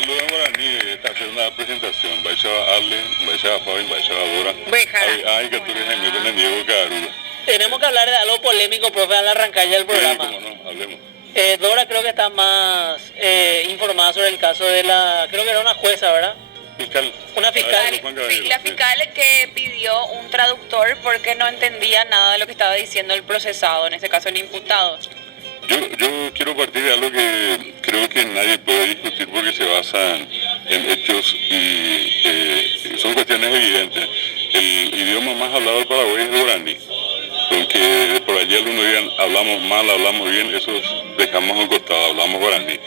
saludo en guaraní, hacer una presentación. Baixaba Ale, baixaba Fabi, baixaba Dora. Bejara. Ay, que tú eres Jaime Benediego Caruda. Tenemos que hablar de algo polémico, profe, al arrancar ya el programa. Sí, cómo no, hablemos. Dora creo que está más informada sobre el caso de la... Creo que era una jueza, ¿verdad? Fiscal. Una fiscal. Sí, la fiscal que pidió un traductor porque no entendía nada de lo que estaba diciendo el procesado, en este caso el imputado. Yo quiero partir de algo que creo que nadie puede discutir porque se basa en hechos y son cuestiones evidentes. El idioma más hablado del Paraguay es el guaraní. Porque por allí algunos digan hablamos mal, hablamos bien, eso dejamos a un costado, hablamos guaraní.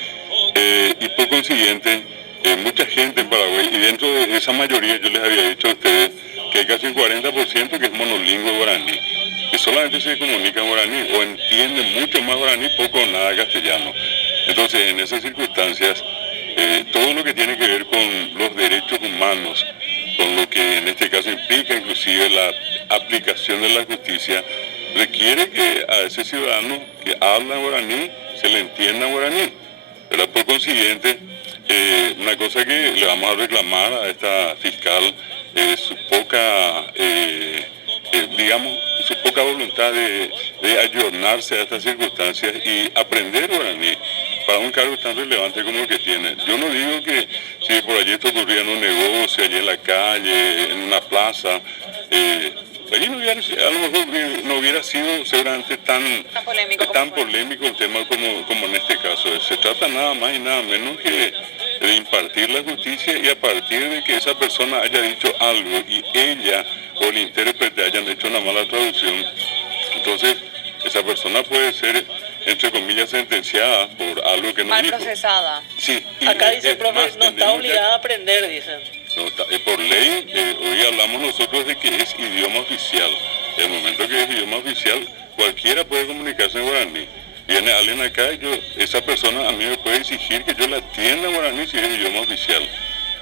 Y por consiguiente, mucha gente en Paraguay, y dentro de esa mayoría yo les había dicho a ustedes que hay casi un 40% que es monolingüe guaraní, que solamente se comunica en guaraní o entiende mucho más guaraní, poco o nada castellano. Entonces, en esas circunstancias, todo lo que tiene que ver con los derechos humanos, con lo que en este caso implica inclusive la aplicación de la justicia, requiere que a ese ciudadano que habla guaraní se le entienda guaraní. ¿Verdad? Por consiguiente, una cosa que le vamos a reclamar a esta fiscal es su poca, su poca voluntad de ayornarse a estas circunstancias y aprender guaraní para un cargo tan relevante como el que tiene. Yo no digo que si por allí esto ocurría en un negocio, allí en la calle, en una plaza, allí no hubiera, a lo mejor no hubiera sido seguramente tan polémico el tema como en este caso. Se trata nada más y nada menos que de impartir la justicia y a partir de que esa persona haya dicho algo y ella o el intérprete hayan hecho una mala traducción, entonces esa persona puede ser, entre comillas, sentenciada por algo que no mal dijo. procesada. Sí. Acá dice el profe, no está obligada a aprender, dicen. No, por ley, hoy hablamos nosotros de que es idioma oficial. En el momento que es idioma oficial, cualquiera puede comunicarse en guaraní. Viene alguien acá y esa persona a mí me puede exigir que yo la atienda en guaraní si es idioma oficial.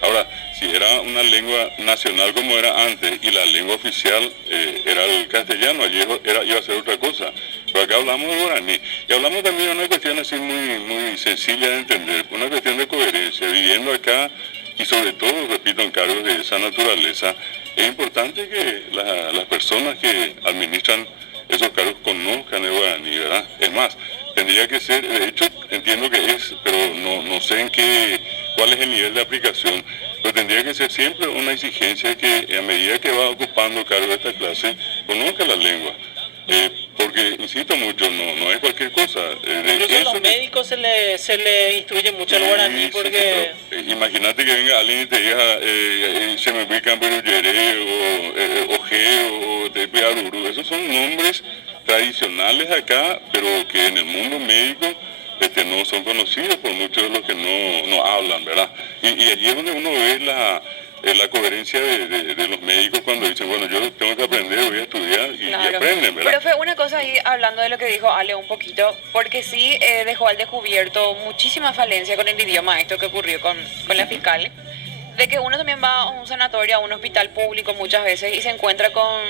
Ahora, si era una lengua nacional como era antes y la lengua oficial era el castellano, allí iba a ser otra cosa. Pero acá hablamos de guaraní. Y hablamos también de una cuestión así muy sencilla de entender, una cuestión de coherencia. Viviendo acá y sobre todo, repito, en cargos de esa naturaleza, es importante que las personas que administran esos cargos conozcan el guaraní, ¿verdad? Es más, tendría que ser, de hecho, entiendo que es, pero no sé cuál es el nivel de aplicación, pero tendría que ser siempre una exigencia que a medida que va ocupando cargo de esta clase, conozca la lengua. Porque, insisto mucho, no es cualquier cosa. Incluso a los médicos se le instruye mucho el guaraní porque... Imagínate que venga alguien y te diga, se me ubican Peruyere o G o Tepe Aruru. Esos son nombres tradicionales acá, pero que en el mundo médico no son conocidos por muchos de los que no hablan, ¿verdad? Y allí es donde uno ve la coherencia de los médicos cuando dicen, bueno, yo tengo que aprender, voy a estudiar y aprenden, ¿verdad? Pero fue una cosa ahí, hablando de lo que dijo Ale un poquito, porque sí dejó al descubierto muchísima falencia con el idioma, esto que ocurrió con la fiscal, de que uno también va a un sanatorio, a un hospital público muchas veces y se encuentra con,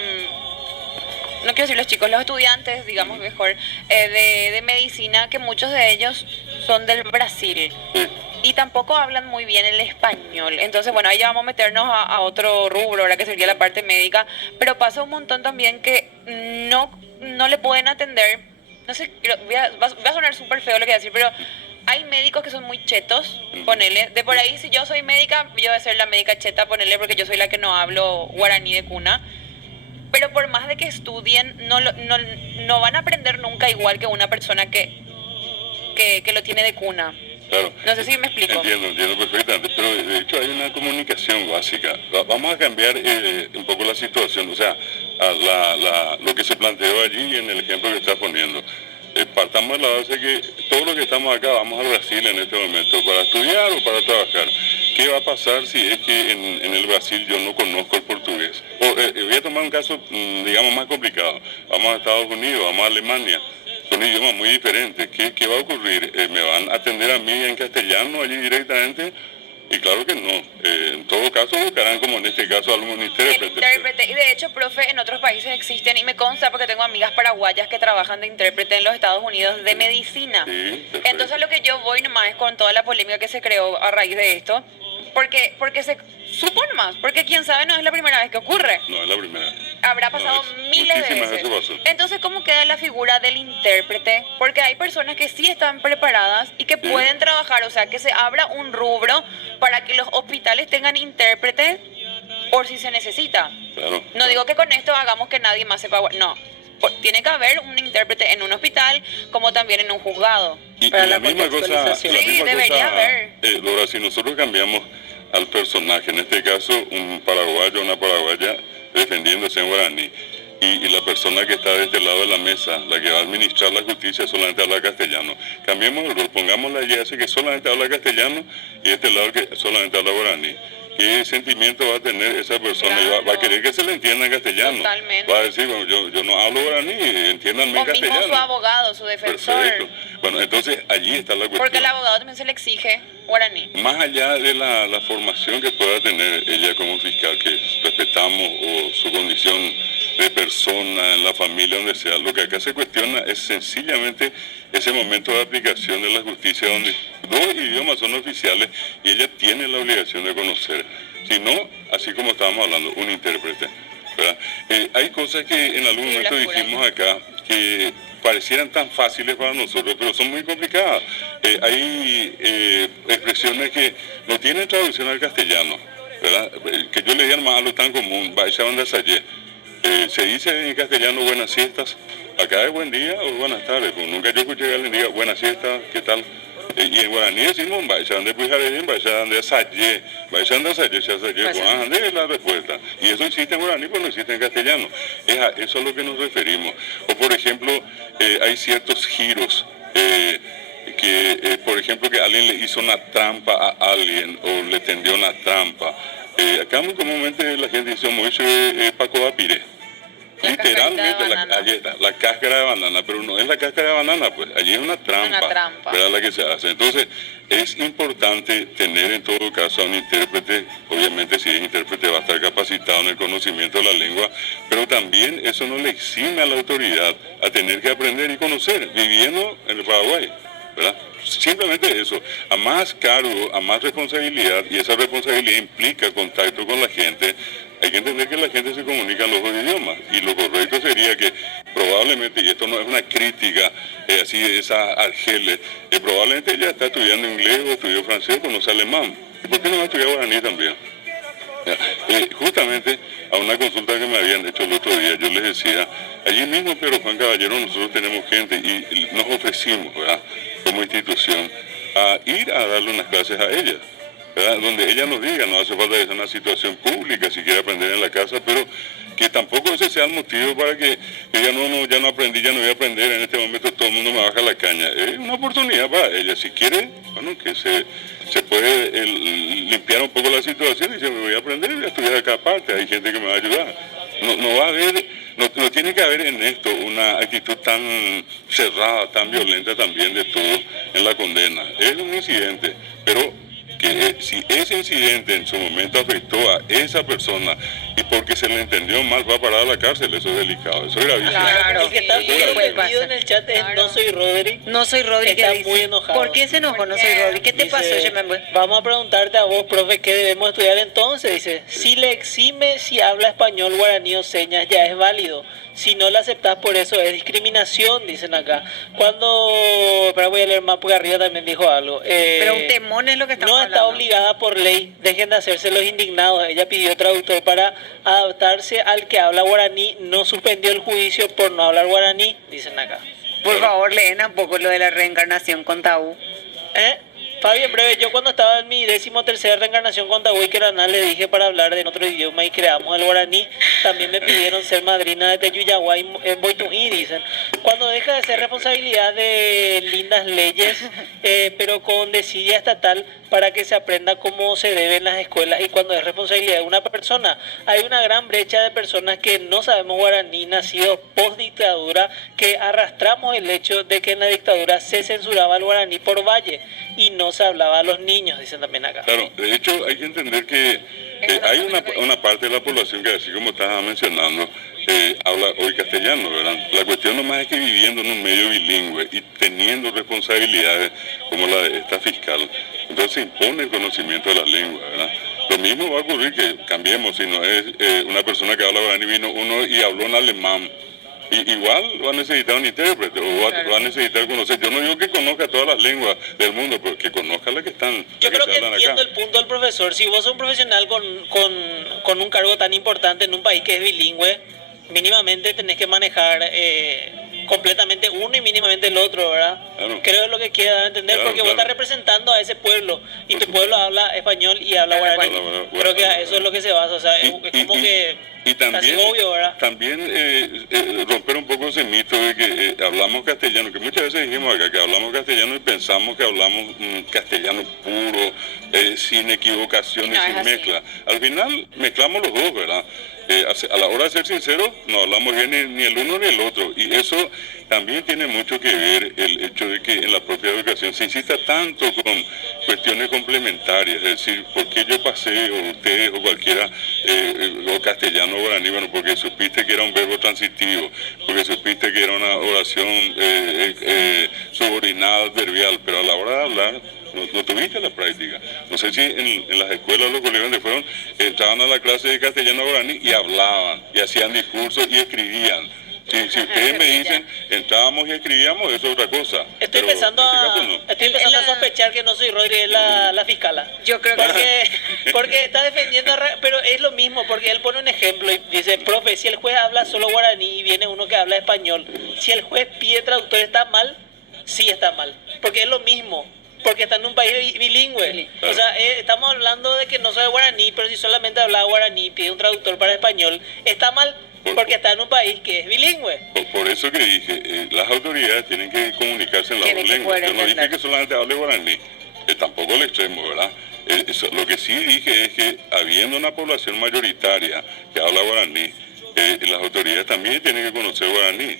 no quiero decir los chicos, los estudiantes, digamos mejor, de medicina, que muchos de ellos son del Brasil. Sí. Y tampoco hablan muy bien el español. Entonces, bueno, ahí ya vamos a meternos a otro rubro, ahora que sería la parte médica. Pero pasa un montón también que no le pueden atender. No sé, va a sonar súper feo lo que voy a decir, pero hay médicos que son muy chetos, ponele. De por ahí, si yo soy médica, yo voy a ser la médica cheta, ponele, porque yo soy la que no hablo guaraní de cuna. Pero por más de que estudien, no van a aprender nunca igual que una persona que lo tiene de cuna. Claro. No sé si me explico. Entiendo perfectamente, pero de hecho hay una comunicación básica. Vamos a cambiar un poco la situación, o sea, lo que se planteó allí en el ejemplo que está poniendo. Partamos de la base que todos los que estamos acá vamos al Brasil en este momento para estudiar o para trabajar. ¿Qué va a pasar si es que en el Brasil yo no conozco el portugués? Voy a tomar un caso, digamos, más complicado. Vamos a Estados Unidos, vamos a Alemania. Son idiomas muy diferentes. ¿Qué va a ocurrir? ¿Me van a atender a mí en castellano allí directamente? Y claro que no. En todo caso buscarán, como en este caso, algún El intérprete. intérprete. Y de hecho, profe, en otros países existen, y me consta porque tengo amigas paraguayas que trabajan de intérprete en los Estados Unidos de medicina. Sí, perfecto. Entonces, lo que yo voy nomás es con toda la polémica que se creó a raíz de esto, porque se supo nomás, porque quién sabe, no es la primera vez que ocurre. No, es la primera. Habrá pasado No, miles de muchísimas veces. veces pasó. Entonces, ¿cómo queda la figura del intérprete? Porque hay personas que sí están preparadas y que pueden trabajar, o sea, que se abra un rubro para que los hospitales tengan intérprete por si se necesita. Claro. No digo que con esto hagamos que nadie más sepa, no. Tiene que haber un intérprete en un hospital como también en un juzgado. Y Para la la misma cosa, contextualización. Sí, debería haber. Laura, si nosotros cambiamos al personaje, en este caso un paraguayo, una paraguaya defendiéndose en guaraní, y la persona que está de este lado de la mesa, la que va a administrar la justicia, solamente habla castellano. Cambiemos el rol, pongámosla allí, hace que solamente habla castellano y este lado que solamente habla guaraní. ¿Qué sentimiento va a tener esa persona? Y va a querer que se le entienda en castellano. Totalmente. Va a decir, bueno, yo no hablo guaraní, entiéndanme en O mismo castellano. su abogado, su defensor. Perfecto. Bueno, entonces allí está la cuestión. Porque el abogado también se le exige guaraní. Más allá de la formación que pueda tener ella como fiscal, que respetamos, o su condición de persona en la familia, donde sea, lo que acá se cuestiona es sencillamente ese momento de aplicación de la justicia donde dos idiomas son oficiales y ella tiene la obligación de conocer. Si no, así como estábamos hablando, un intérprete, ¿verdad? Hay cosas que en algún Sí, momento las juras. dijimos acá que parecieran tan fáciles para nosotros, pero son muy complicadas. Hay expresiones que no tienen traducción al castellano, ¿verdad? Que yo le diga más a lo tan común, vaya banda sayé. Se dice en castellano buenas siestas, acá es buen día o buenas tardes, pues nunca yo escuché que alguien diga buenas siestas, ¿qué tal? Y en guaraní decimos vaya de pujaré, vaya de sayé, vaya de sayé, ya sayé, pues es la respuesta. Y eso existe en guaraní, pero no existe en castellano. Es a eso a lo que nos referimos. O por ejemplo, hay ciertos giros. Por ejemplo, que alguien le hizo una trampa a alguien o le tendió una trampa. Acá muy comúnmente la gente dice, Moisés Paco Apire. Literalmente la cáscara de banana, pero no es la cáscara de banana, pues allí es una trampa, ¿verdad? La que se hace. Entonces, es importante tener en todo caso a un intérprete, obviamente si es intérprete va a estar capacitado en el conocimiento de la lengua, pero también eso no le exime a la autoridad a tener que aprender y conocer, viviendo en el Paraguay, ¿verdad? Simplemente eso, a más cargo, a más responsabilidad, y esa responsabilidad implica contacto con la gente. Hay que entender que la gente se comunica en los dos idiomas y lo correcto sería que probablemente, y esto no es una crítica así de esa argeles, probablemente ella está estudiando inglés o estudió francés o conoce alemán. ¿Y por qué no va a estudiar guaraní también? Justamente a una consulta que me habían hecho el otro día, yo les decía, allí mismo, pero Juan Caballero, nosotros tenemos gente y nos ofrecimos, ¿verdad?, como institución, a ir a darle unas clases a ella, ¿verdad?, donde ella nos diga, no hace falta que sea una situación pública, si quiere aprender en la casa, pero que tampoco ese sea el motivo para que ella ya no aprendí, ya no voy a aprender, en este momento todo el mundo me baja la caña. Es una oportunidad para ella, si quiere, bueno, que se puede limpiar un poco la situación y dice, me voy a aprender y voy a estudiar acá aparte, hay gente que me va a ayudar. No va a haber, no tiene que haber en esto una actitud tan cerrada, tan violenta también de todo en la condena. Es un incidente, pero que si ese incidente en su momento afectó a esa persona y porque se le entendió mal va a parar a la cárcel, eso es delicado, eso es gravísimo. Claro, el que está sí, muy puede ofendido pasar. en el chat es Claro. No Soy Rodri. No soy Rodri, Está ¿qué dice? muy enojado. ¿Por qué se enojó? No ¿Por soy qué? Rodri. ¿Qué te Dice, pasó, Yemembe? vamos a preguntarte a vos, profe, ¿qué debemos estudiar entonces? Dice, si le exime si habla español, guaraní o señas, ya es válido. Si no la aceptás por eso es discriminación, dicen acá. Pero voy a leer más porque arriba también dijo algo. Pero un temón es lo que estamos No está hablando. obligada por ley, dejen de hacerse los indignados. Ella pidió traductor para adaptarse al que habla guaraní, no suspendió el juicio por no hablar guaraní, dicen acá. Por favor, leen un poco lo de la reencarnación con Tabú. Fabi, en breve, yo cuando estaba en mi 13ª reencarnación con Tahuí Queraná le dije para hablar en otro idioma y creamos el guaraní. También me pidieron ser madrina de Teyuyaguay en Boituí, dicen. Cuando deja de ser responsabilidad de lindas leyes, pero con desidia estatal para que se aprenda cómo se debe en las escuelas y cuando es responsabilidad de una persona. Hay una gran brecha de personas que no sabemos guaraní, nacidos post dictadura, que arrastramos el hecho de que en la dictadura se censuraba el guaraní por valle y no no se hablaba a los niños, dicen también acá. Claro, de hecho hay que entender que hay una parte de la población que, así como estaba mencionando, habla hoy castellano, ¿verdad? La cuestión nomás es que viviendo en un medio bilingüe y teniendo responsabilidades como la de esta fiscal, entonces se impone el conocimiento de las lenguas, ¿verdad? Lo mismo va a ocurrir que cambiemos, si no es una persona que habla guaraní, vino uno y habló en alemán. Igual va a necesitar un intérprete o va a necesitar conocer. Yo no digo que conozca todas las lenguas del mundo, pero que conozca las que están. Yo creo que se hablan entiendo acá. el punto del profesor. Si vos sos un profesional con un cargo tan importante en un país que es bilingüe, mínimamente tenés que manejar completamente uno y mínimamente el otro, ¿verdad? Claro. Creo que es lo que quiera entender, Claro, porque vos claro. estás representando a ese pueblo y Por tu pueblo habla español y habla guaraní. Bueno, Creo que a eso es lo que se basa, o sea, es como que y casi también, obvio, ¿verdad? también romper un poco ese mito de que hablamos castellano, que muchas veces dijimos acá que hablamos castellano y pensamos que hablamos castellano puro, sin equivocaciones, No, es sin así. mezcla. Al final mezclamos los dos, ¿verdad? A la hora de ser sinceros, no hablamos bien ni el uno ni el otro. Y eso también tiene mucho que ver el hecho de que en la propia educación se insista tanto con cuestiones complementarias, es decir, ¿por qué yo pasé, o ustedes, o cualquiera, o castellano o guaraní? Bueno, porque supiste que era un verbo transitivo, porque supiste que era una oración subordinada adverbial, pero a la hora de hablar no tuviste la práctica. No sé si en las escuelas los colegios donde fueron, entraban a la clase de castellano guaraní y hablaban, y hacían discursos y escribían. Si ustedes me dicen, entrábamos y escribíamos, eso es otra cosa. Estoy Pero empezando, en este caso no. estoy empezando a sospechar que no soy Rodri, es la fiscala. Yo creo que Porque está defendiendo, pero es lo mismo, porque él pone un ejemplo y dice, profe, si el juez habla solo guaraní y viene uno que habla español, si el juez pide traductor, ¿está mal? Sí está mal, porque es lo mismo. Porque está en un país bilingüe. O sea, estamos hablando de que no sabe guaraní, pero si solamente habla guaraní, pide un traductor para español, está mal porque está en un país que es bilingüe. Por eso que dije, las autoridades tienen que comunicarse en las Tienen dos que lenguas. poder Yo no dije entender. que solamente hable guaraní, tampoco el extremo, ¿verdad? Lo que sí dije es que habiendo una población mayoritaria que habla guaraní, las autoridades también tienen que conocer guaraní.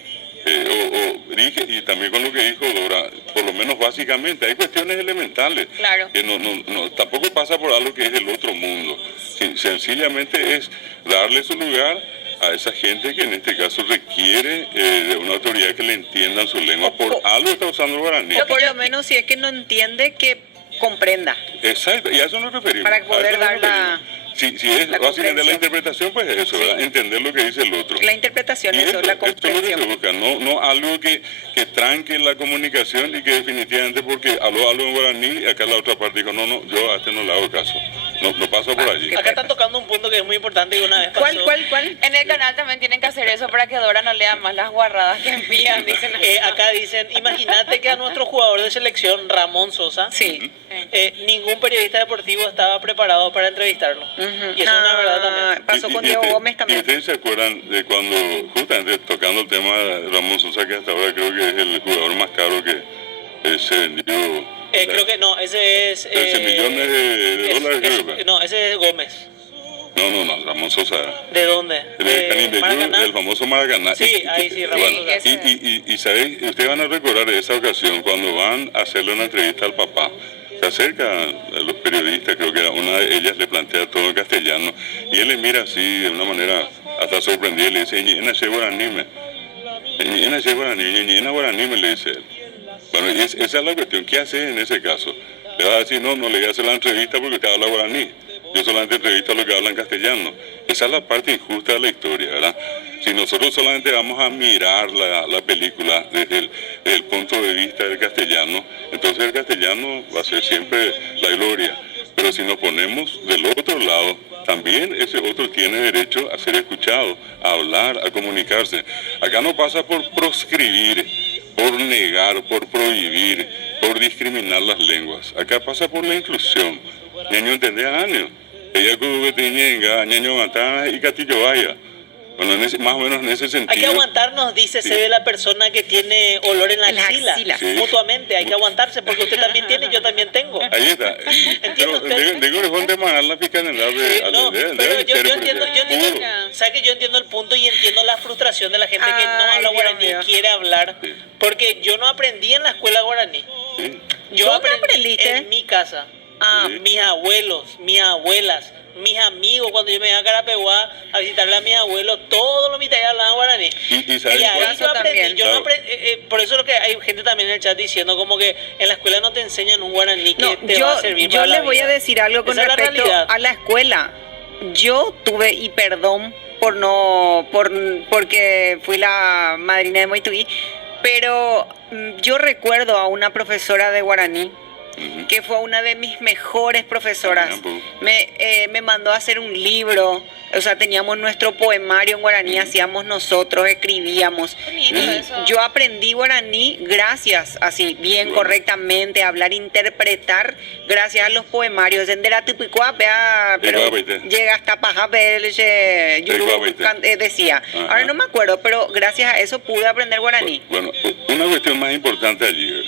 Dije, y también con lo que dijo Dora, por lo menos básicamente, hay cuestiones elementales. Claro. Que tampoco pasa por algo que es del otro mundo. Sencillamente es darle su lugar a esa gente que en este caso requiere de una autoridad que le entienda su lengua. Por algo está usando el guaraní. o por lo menos si es que no entiende, que comprenda. Exacto, y a eso nos referimos. Para a eso poder nos dar la- referimos. Si es la básicamente la comprensión. interpretación, pues eso, ¿verdad? Entender lo que dice el otro. La interpretación, Y eso, esto la es lo que se comprensión. busca, no algo que tranque la comunicación y que definitivamente porque habló algo en guaraní, acá la otra parte dijo, no, yo a este no le hago caso. No pasa por allí. Acá están tocando un punto que es muy importante y una vez pasó. ¿Cuál? En el canal también tienen que hacer eso para que Dora no lea más las guarradas que envían, dicen. Acá dicen, imagínate que a nuestro jugador de selección, Ramón Sosa, Sí. ningún periodista deportivo estaba preparado para entrevistarlo. Ujú. Y eso es una verdad también. Pasó con Diego Gómez ¿Y también. ustedes se acuerdan de cuando, justamente tocando el tema de Ramón Sosa, que hasta ahora creo que es el jugador más caro que se vendió? Creo que no, ese es... 13 millones de dólares, creo que. No, ese es Gómez. No, Ramón Sosa. ¿De dónde? De Canindeyú, Maracaná. el famoso Maracaná. Sí, ahí sí, Ramón Bueno, Sosa. y ¿sabéis? Ustedes van a recordar esa ocasión cuando van a hacerle una entrevista al papá. Se acerca a los periodistas, creo que una de ellas le plantea todo en castellano, y él le mira así de una manera hasta sorprendida y le dice, "Ñena che guaranime, ñena che guaranime, ñena guaranime", le dice él. Bueno, y esa es la cuestión. ¿Qué haces en ese caso? Le vas a decir, no le voy a hacer la entrevista porque usted habla guaraní. Yo solamente entrevisto a los que hablan castellano. Esa es la parte injusta de la historia, ¿verdad? Si nosotros solamente vamos a mirar la película desde el punto de vista del castellano, entonces el castellano va a ser siempre la gloria. Pero si nos ponemos del otro lado, también ese otro tiene derecho a ser escuchado, a hablar, a comunicarse. Acá no pasa por proscribir, por negar, por prohibir, por discriminar las lenguas. Acá pasa por la inclusión. Ñaño entendés año. Ella que tenía ñaño matá y catillo vaya. Bueno, más o menos en ese sentido. Hay que aguantarnos, dice, se ve la persona que tiene olor en la Las axila. axilas. Sí. Mutuamente, hay que aguantarse porque usted también tiene, yo también tengo. Ahí está. Pero usted? digo que fue un tema de la fiscalidad No, pero yo entiendo, puro. ¿sabe que yo entiendo el punto y entiendo la frustración de la gente que no Ay, habla Dios guaraní y mío. quiere hablar? Sí. Porque yo no aprendí en la escuela guaraní. Sí. Yo ¿Dónde aprendí aprendiste? en mi casa. Ah, Sí. Mis abuelos, mis abuelas, mis amigos, cuando yo me iba a Carapeguá a visitarle a mis abuelos, todos los mitades hablaban guaraní. Y Y sabes ahí cuál- yo aprendí, también. yo no Claro. por eso es lo que hay gente también en el chat diciendo como que en la escuela no te enseñan un guaraní que no, te va a servir yo para la les voy a vida. decir algo con Esa es la respecto realidad. a la escuela. Yo tuve, y perdón por no, porque fui la madrina de Moituí, pero yo recuerdo a una profesora de guaraní Ujú. que fue una de mis mejores profesoras. Ah, pues. Me mandó a hacer un libro, o sea, teníamos nuestro poemario en guaraní, hacíamos nosotros, escribíamos. Qué lindo Y eso. yo aprendí guaraní gracias, así, bien, Bueno. correctamente, hablar, interpretar, gracias a los poemarios. Endera tipicua, vea, pero Igualmente. llega hasta paja, Igualmente. decía. Ajá. Ahora no me acuerdo, pero gracias a eso pude aprender guaraní. Bueno, una cuestión más importante allí,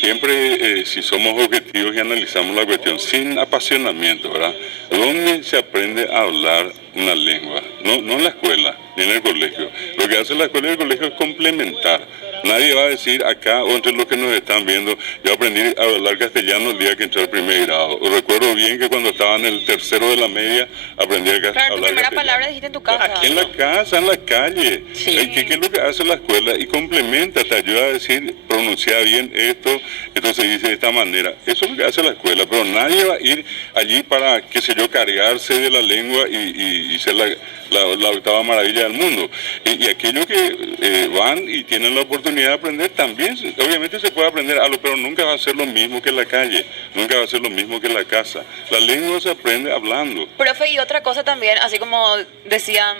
siempre si somos objetivos y analizamos la cuestión sin apasionamiento, ¿verdad? ¿Dónde se aprende a hablar una lengua? No en la escuela ni en el colegio. Lo que hace la escuela y el colegio es complementar. Nadie va a decir acá o entre los que nos están viendo, yo aprendí a hablar castellano el día que entré al primer grado. Recuerdo bien que cuando estaba en el tercero de la media aprendí a Claro, tu hablar primera castellano. palabra dijiste en tu casa. Aquí en la casa, en la calle. Sí. ¿Qué es lo que hace la escuela? Y complementa, te ayuda a decir, pronunciar bien esto, entonces dice de esta manera. Eso es lo que hace la escuela, pero nadie va a ir allí para, qué sé yo, cargarse de la lengua y ser la octava maravilla del mundo. Y aquellos que van y tienen la oportunidad de aprender, también, obviamente se puede aprender algo, pero nunca va a ser lo mismo que la calle, nunca va a ser lo mismo que la casa. La lengua se aprende hablando. Profe, y otra cosa también, así como decían,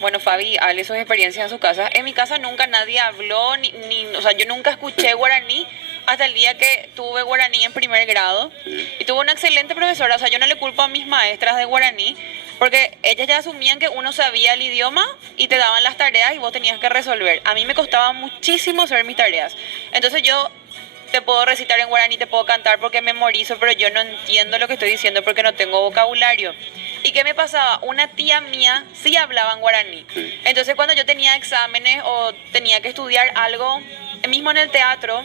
bueno, Fabi, hable sus experiencias en su casa. En mi casa nunca nadie habló, o sea, yo nunca escuché guaraní hasta el día que tuve guaraní en primer grado. Sí. Y tuve una excelente profesora, o sea, yo no le culpo a mis maestras de guaraní, porque ellas ya asumían que uno sabía el idioma y te daban las tareas y vos tenías que resolver. A mí me costaba muchísimo hacer mis tareas. Entonces yo te puedo recitar en guaraní, te puedo cantar porque memorizo, pero yo no entiendo lo que estoy diciendo porque no tengo vocabulario. ¿Y qué me pasaba? Una tía mía sí hablaba en guaraní. Sí. Entonces cuando yo tenía exámenes o tenía que estudiar algo, mismo en el teatro,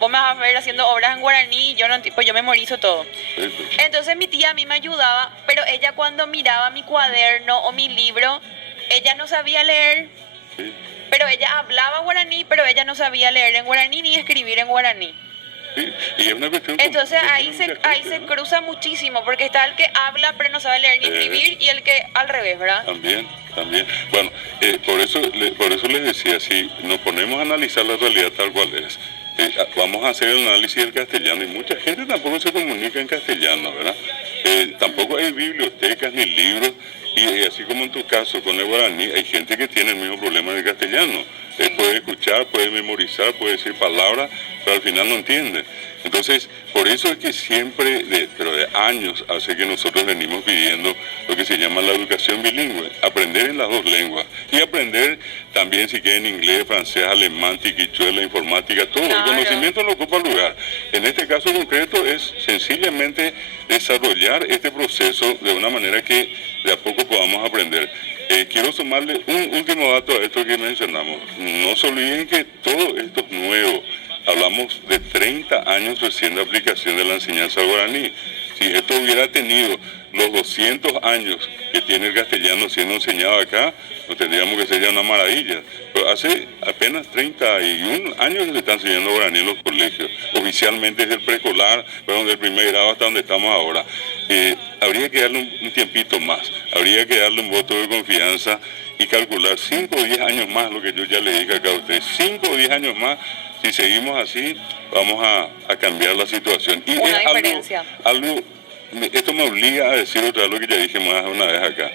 vos me vas a ver haciendo obras en guaraní y yo no, pues yo memorizo todo. Eso. Entonces mi tía a mí me ayudaba, pero ella cuando miraba mi cuaderno o mi libro, ella no sabía leer, Sí. pero ella hablaba guaraní, pero ella no sabía leer en guaraní ni escribir en guaraní. Sí, y es una cuestión Entonces como- ahí se ¿no? cruza muchísimo, porque está el que habla pero no sabe leer ni escribir y el que al revés, ¿verdad? También. Bueno, por eso les decía, si nos ponemos a analizar la realidad tal cual es, vamos a hacer el análisis del castellano y mucha gente tampoco se comunica en castellano, ¿verdad? Tampoco hay bibliotecas ni libros y así como en tu caso con el guaraní, hay gente que tiene el mismo problema del castellano. Puede escuchar, puede memorizar, puede decir palabras, pero al final no entiende. Entonces, por eso es que siempre, pero de años, hace que nosotros venimos pidiendo lo que se llama la educación bilingüe, aprender en las dos lenguas y aprender también si quieren inglés, francés, alemán, tiquichuela, informática, todo. Claro. El conocimiento no ocupa lugar. En este caso concreto es sencillamente desarrollar este proceso de una manera que de a poco podamos aprender. Quiero sumarle un último dato a esto que mencionamos. No se olviden que todo esto es nuevo. Hablamos de 30 años recién de aplicación de la enseñanza guaraní. Si esto hubiera tenido los 200 años que tiene el castellano siendo enseñado acá, no tendríamos que ser ya una maravilla. Pero hace apenas 31 años que se está enseñando guaraní en los colegios. Oficialmente es el preescolar, perdón, del primer grado hasta donde estamos ahora. Habría que darle un tiempito más, habría que darle un voto de confianza y calcular 5 o 10 años más, lo que yo ya le dije acá a ustedes, 5 o 10 años más, si seguimos así, vamos a cambiar la situación. Y Una es diferencia. esto me obliga a decir otra vez lo que ya dije más de una vez acá.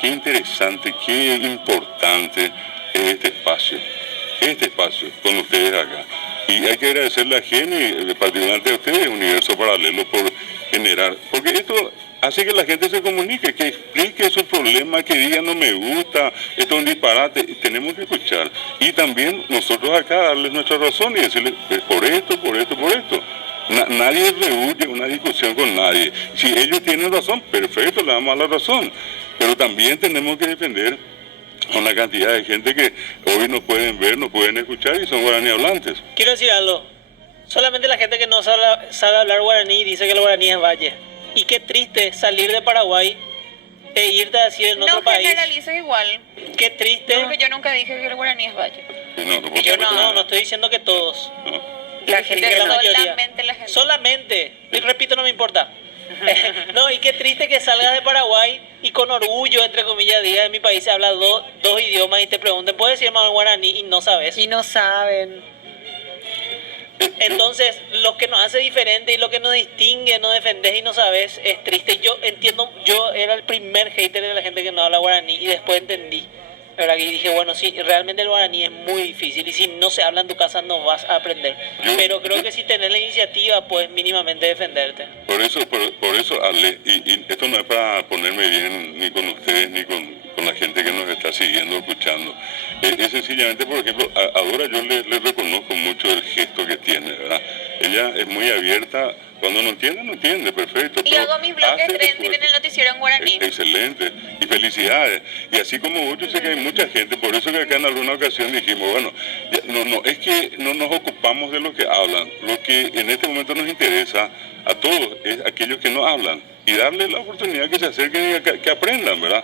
Qué interesante, qué importante es este espacio con ustedes acá. Y hay que agradecerle a Jenny, particularmente a ustedes, Universo Paralelo, por generar, porque esto hace que la gente se comunique, que explique sus problemas, que diga no me gusta, esto es un disparate, tenemos que escuchar. Y también nosotros acá darles nuestra razón y decirles por esto, por esto, por esto. Nadie rehuye una discusión con nadie. Si ellos tienen razón, perfecto, le damos la razón. Pero también tenemos que defender a una cantidad de gente que hoy no pueden ver, no pueden escuchar y son guaraní hablantes. Quiero decir algo. Solamente la gente que no sabe hablar guaraní dice que el guaraní es valle. Y qué triste salir de Paraguay e irte así en otro No país. generalices igual, Qué triste. porque yo nunca dije que el guaraní es valle. No, por Yo supuesto no que estoy diciendo que todos. no. La gente Que que la no. mayoría. Solamente la gente. Solamente. Y repito, no me importa. No, y qué triste que salgas de Paraguay y con orgullo, entre comillas, digas en mi país se habla dos idiomas y te pregunten, ¿puedes decir más guaraní? Y no sabes. Y no saben. Entonces, lo que nos hace diferente y lo que nos distingue, no defendés y no sabes, es triste. Yo entiendo, yo era el primer hater de la gente que no habla guaraní y después entendí. ¿Verdad? Y dije, bueno, sí, realmente el guaraní es muy difícil y si no se habla en tu casa no vas a aprender. Pero creo que si tenés la iniciativa, puedes mínimamente defenderte. Por eso, Ale, y esto no es para ponerme bien ni con ustedes ni con la gente que nos está siguiendo, escuchando. Es sencillamente, por ejemplo, ahora yo le reconozco mucho el gesto que tiene, ¿verdad? Ella es muy abierta, cuando no entiende, perfecto. Y pero hago mis bloques hace trending esfuerzo. en el noticiero en guaraní. Excelente, y felicidades. Y así como vos, yo sé que hay mucha gente, por eso que acá en alguna ocasión dijimos, bueno, es que no nos ocupamos de lo que hablan, lo que en este momento nos interesa a todos es aquellos que no hablan y darles la oportunidad que se acerquen y que aprendan, ¿verdad?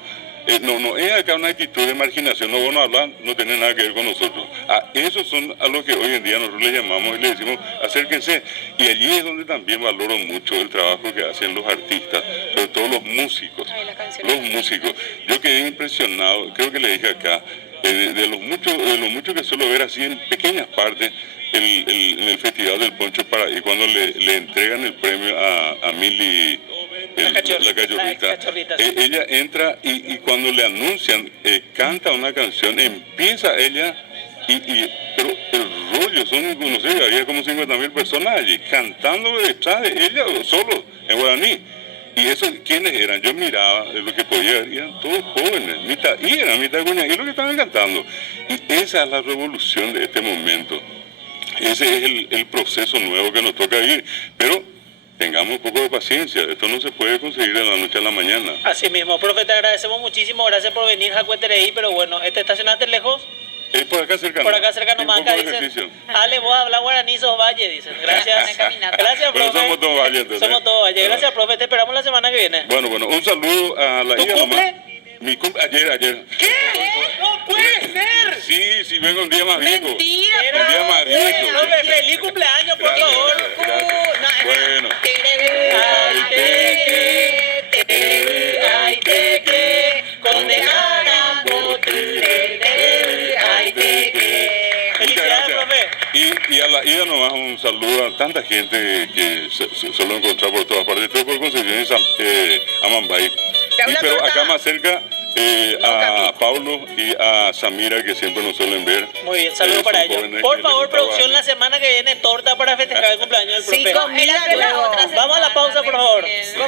No es acá una actitud de marginación, no van a hablar, no tiene nada que ver con nosotros. Esos son a los que hoy en día nosotros le llamamos y le decimos acérquense. Y allí es donde también valoro mucho el trabajo que hacen los artistas, sobre todo los músicos. Ay, las canciones. Los músicos. Yo quedé impresionado, creo que le dije acá, de lo mucho que suelo ver así en pequeñas partes en el Festival del Poncho y cuando le entregan el premio a Mili. La cachorrita. Sí. Ella entra y cuando le anuncian, canta una canción, empieza ella, pero el rollo, no sé, había como 50.000 personas allí, cantando detrás de ella, solo, en guaraní. Y esos, ¿quiénes eran? Yo miraba lo que podía ver, y eran todos jóvenes, mitad coña, y lo que estaban cantando. Y esa es la revolución de este momento. Ese es el proceso nuevo que nos toca vivir. Pero tengamos un poco de paciencia, esto no se puede conseguir de la noche a la mañana. Así mismo, profe, te agradecemos muchísimo, gracias por venir, Jacuetereí, pero bueno, ¿te estacionaste lejos? Es por acá cercano. Por acá cerca nomás, Un poco acá de dicen, ejercicio. Ale, vos hablas guaraní, sos valle, dicen. Gracias. Una caminata. Gracias, Pero profe. somos todos valle, entonces. Somos todos valle. Gracias, profe, te esperamos la semana que viene. Bueno, un saludo a la ¿Tu hija cumple? nomás. Mi cumple, ayer. ¿Qué? ¡No puede ser! Sí, vengo un día más viejo. Mentira, Un día más viejo. Profe, feliz cumpleaños, por Gracias, favor. gracias. Bueno. Ay, te que, condenada, Muchas Felicidades, profe. gracias. Y a la ida nomás un saludo a tanta gente que se suelo encontrar por todas partes. Estoy por Concepción y Amambay. Pero acá más cerca a Paulo y a Samira que siempre nos suelen ver. Muy bien, saludos Son para ellos. jóvenes Por que favor, les producción, gustaba. la semana que viene torta para festejar el cumpleaños del Sí, profe. comida Era de la luego. otra Vamos a la pausa, por favor. semana,